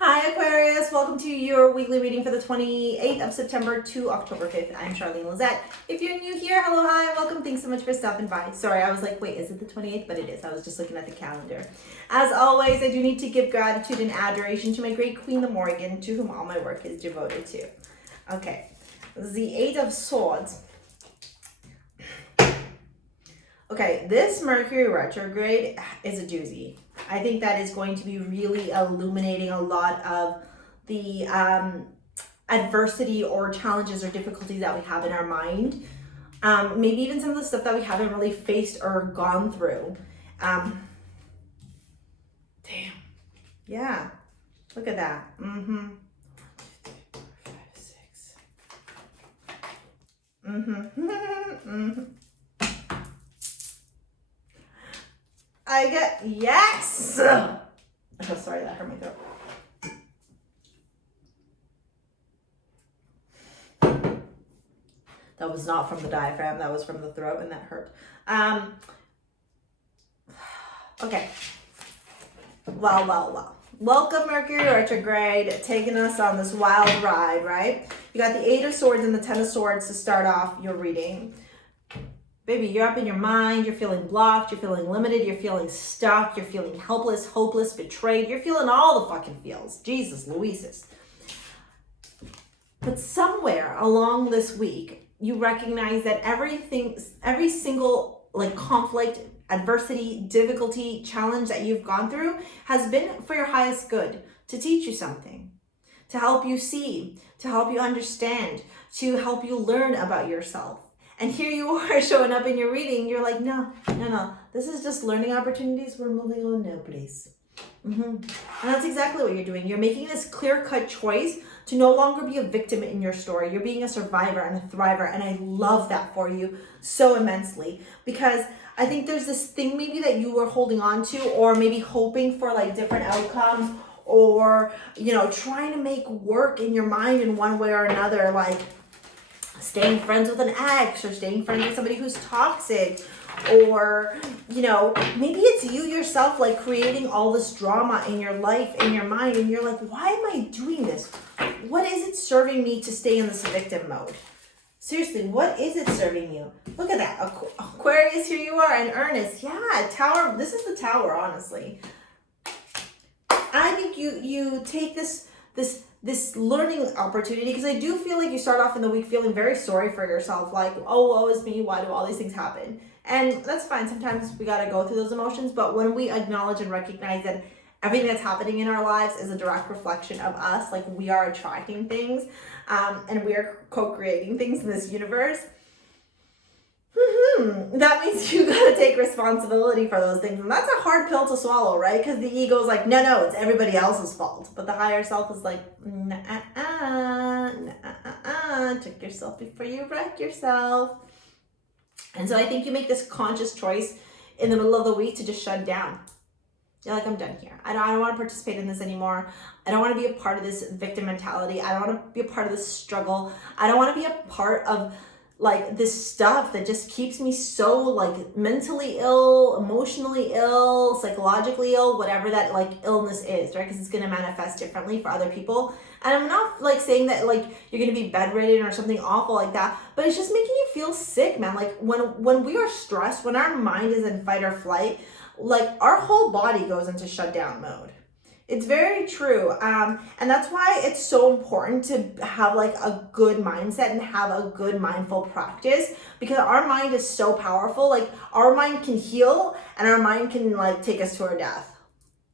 Hi Aquarius, welcome to your weekly reading for the 28th of September to October 5th. I'm Charlene Lizette. If you're new here, hello, hi, welcome. Thanks so much for stopping by. Sorry, I was like, wait, is it the 28th? But it is. I was just looking at the calendar. As always, I do need to give gratitude and adoration to my great queen, the Morrigan, to whom all my work is devoted to. Okay, the Eight of Swords. Okay, this Mercury retrograde is a doozy. I think that is going to be really illuminating a lot of the adversity or challenges or difficulties that we have in our mind. Maybe even some of the stuff that we haven't really faced or gone through. Damn. Yeah. Look at that. 5, 6. I get, yes! Oh, sorry, that hurt my throat. That was not from the diaphragm, that was from the throat, and that hurt. Okay. Well. Welcome, Mercury retrograde, taking us on this wild ride, right? You got the Eight of Swords and the Ten of Swords to start off your reading. Baby, you're up in your mind, you're feeling blocked, you're feeling limited, you're feeling stuck, you're feeling helpless, hopeless, betrayed. You're feeling all the fucking feels. Jesus Louises. But somewhere along this week, you recognize that every single like conflict, adversity, difficulty, challenge that you've gone through has been for your highest good, to teach you something, to help you see, to help you understand, to help you learn about yourself. And here you are showing up in your reading. You're like, no. This is just learning opportunities. We're moving on now, please. And that's exactly what you're doing. You're making this clear-cut choice to no longer be a victim in your story. You're being a survivor and a thriver. And I love that for you so immensely. Because I think there's this thing maybe that you were holding on to, or maybe hoping for like different outcomes, or, you know, trying to make work in your mind in one way or another, like staying friends with an ex, or staying friends with somebody who's toxic, or, you know, maybe it's you yourself like creating all this drama in your life, in your mind, and you're like, why am I doing this? What is it serving me to stay in this victim mode? Seriously, what is it serving you? Look at that. Aquarius, here you are in earnest. Yeah, Tower. This is the Tower, honestly. I think you take this learning opportunity, because I do feel like you start off in the week feeling very sorry for yourself, like, oh, woe is me, why do all these things happen? And that's fine. Sometimes we got to go through those emotions, but when we acknowledge and recognize that everything that's happening in our lives is a direct reflection of us, like we are attracting things, and we are co-creating things in this universe, that means you gotta take responsibility for those things. And that's a hard pill to swallow, right? Because the ego's like, no, it's everybody else's fault. But the higher self is like, check yourself before you wreck yourself. And so I think you make this conscious choice in the middle of the week to just shut down. You're like, I'm done here. I don't want to participate in this anymore. I don't want to be a part of this victim mentality. I don't want to be a part of this struggle. I don't want to be a part of like this stuff that just keeps me so like mentally ill, emotionally ill, psychologically ill, whatever that like illness is, right? Because it's going to manifest differently for other people. And I'm not like saying that like you're going to be bedridden or something awful like that, but it's just making you feel sick, man. Like when we are stressed, when our mind is in fight or flight, like our whole body goes into shutdown mode. It's very true. And that's why it's so important to have like a good mindset and have a good mindful practice, because our mind is so powerful. Like our mind can heal and our mind can like take us to our death.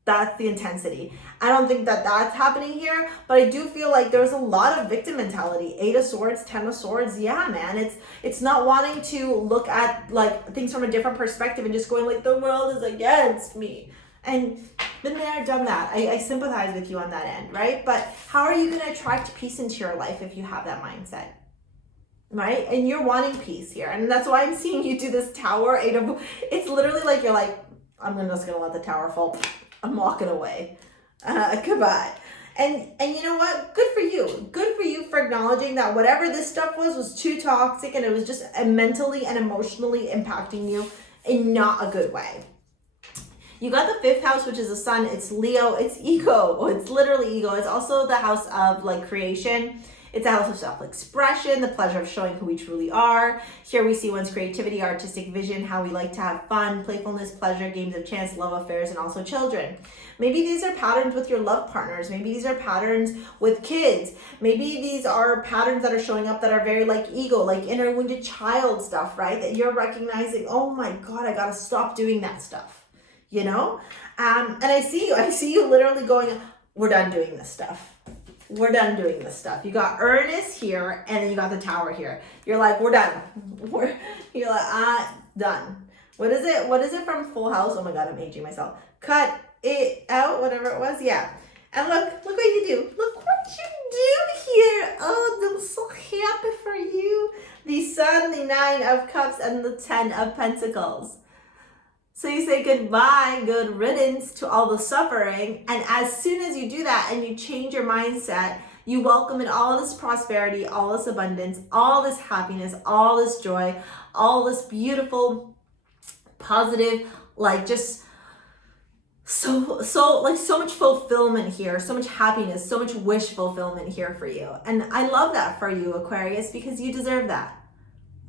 That's the intensity. I don't think that that's happening here, but I do feel like there's a lot of victim mentality. Eight of Swords, Ten of Swords. Yeah, man. It's not wanting to look at like things from a different perspective and just going like the world is against me. And been there, done that. I sympathize with you on that end, right? But how are you going to attract peace into your life if you have that mindset, right? And you're wanting peace here. And that's why I'm seeing you do this Tower. It's literally like you're like, I'm just going to let the Tower fall. I'm walking away. Goodbye. And you know what? Good for you. Good for you for acknowledging that whatever this stuff was too toxic, and it was just mentally and emotionally impacting you in not a good way. You got the 5th house, which is the sun. It's Leo. It's ego. It's literally ego. It's also the house of like creation. It's a house of self-expression, the pleasure of showing who we truly are. Here we see one's creativity, artistic vision, how we like to have fun, playfulness, pleasure, games of chance, love affairs, and also children. Maybe these are patterns with your love partners. Maybe these are patterns with kids. Maybe these are patterns that are showing up that are very like ego, like inner wounded child stuff, right? That you're recognizing, oh my God, I gotta stop doing that stuff, you know? And I see you literally going, we're done doing this stuff. We're done doing this stuff. You got earnest here, and then you got the tower here. You're like, we're done. You're like, done. What is it? What is it from Full House? Oh my God, I'm aging myself. Cut it out, whatever it was. Yeah. And look what you do. Look what you do here. Oh, I'm so happy for you. The Sun, the 9 of Cups, and the 10 of Pentacles. So you say goodbye, good riddance to all the suffering. And as soon as you do that and you change your mindset, you welcome in all this prosperity, all this abundance, all this happiness, all this joy, all this beautiful, positive, like just so much fulfillment here, so much happiness, so much wish fulfillment here for you. And I love that for you, Aquarius, because you deserve that.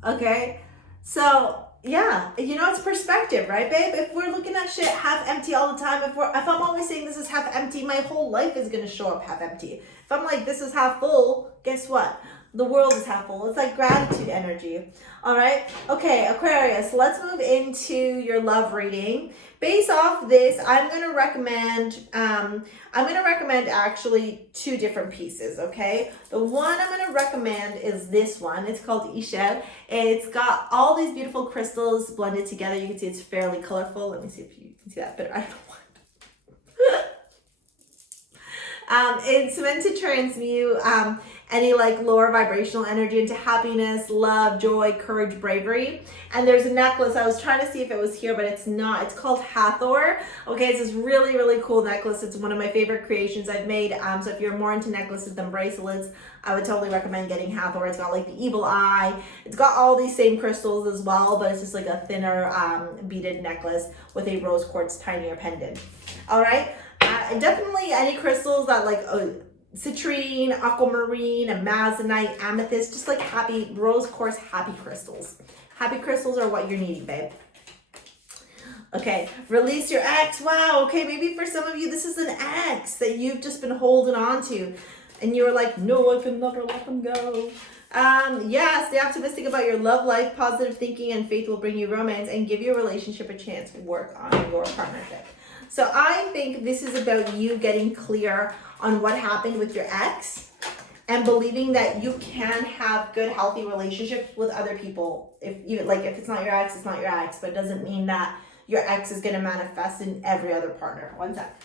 Okay? So yeah, you know, it's perspective, right, babe? If we're looking at shit half empty all the time, if I'm always saying this is half empty, my whole life is gonna show up half empty. If I'm like, this is half full, guess what? The world is half full. It's like gratitude energy. All right. Okay, Aquarius, let's move into your love reading. Based off this, I'm gonna recommend actually 2 different pieces. Okay. The one I'm gonna recommend is this one. It's called Ishel. It's got all these beautiful crystals blended together. You can see it's fairly colorful. Let me see if you can see that better. I don't know. It's meant to transmute any like lower vibrational energy into happiness, love, joy, courage, bravery. And there's a necklace. I was trying to see if it was here, but it's not. It's called Hathor. Okay, it's this really, really cool necklace. It's one of my favorite creations I've made. So if you're more into necklaces than bracelets, I would totally recommend getting Hathor. It's got like the evil eye. It's got all these same crystals as well, but it's just like a thinner beaded necklace with a rose quartz tinier pendant. All right. Definitely any crystals that like citrine, aquamarine, amazonite, amethyst, just like happy rose quartz, happy crystals. Happy crystals are what you're needing, babe. Okay, release your ex. Wow, okay, maybe for some of you this is an ex that you've just been holding on to and you were like, no, I can never let them go. Yeah, stay optimistic about your love life. Positive thinking and faith will bring you romance and give your relationship a chance to work on your partnership. So I think this is about you getting clear on what happened with your ex and believing that you can have good, healthy relationships with other people. If it's not your ex, it's not your ex, but it doesn't mean that your ex is going to manifest in every other partner. One sec.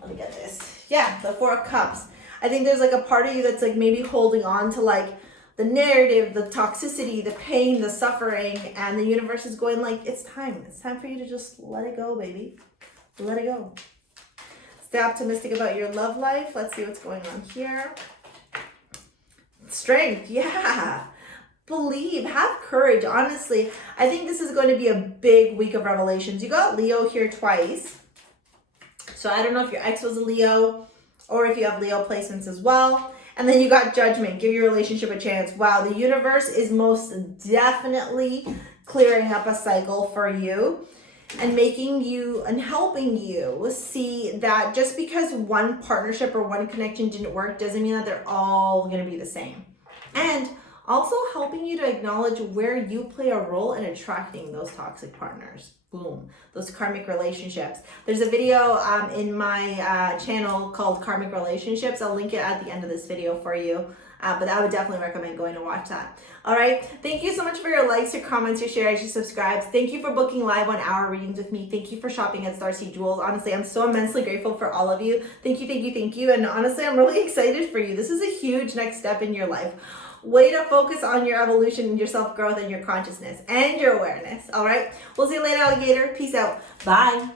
Let me get this. Yeah, the 4 of Cups. I think there's like a part of you that's like maybe holding on to like the narrative, the toxicity, the pain, the suffering, and the universe is going like, it's time. It's time for you to just let it go, baby. Let it go. Stay optimistic about your love life. Let's see what's going on here. Strength, yeah. Believe, have courage. Honestly, I think this is going to be a big week of revelations. You got Leo here twice. So I don't know if your ex was a Leo or if you have Leo placements as well. And then you got Judgment. Give your relationship a chance. Wow, the universe is most definitely clearing up a cycle for you and making you and helping you see that just because one partnership or one connection didn't work doesn't mean that they're all going to be the same. And also helping you to acknowledge where you play a role in attracting those toxic partners. Boom. Those karmic relationships. There's a video in my channel called Karmic Relationships. I'll link it at the end of this video for you. But I would definitely recommend going to watch that. All right. Thank you so much for your likes, your comments, your shares, your subscribes. Thank you for booking live 1 hour readings with me. Thank you for shopping at STARSEA Jewels. Honestly, I'm so immensely grateful for all of you. Thank you, thank you, thank you. And honestly, I'm really excited for you. This is a huge next step in your life. Way to focus on your evolution and your self-growth and your consciousness and your awareness. All right. We'll see you later, alligator. Peace out. Bye.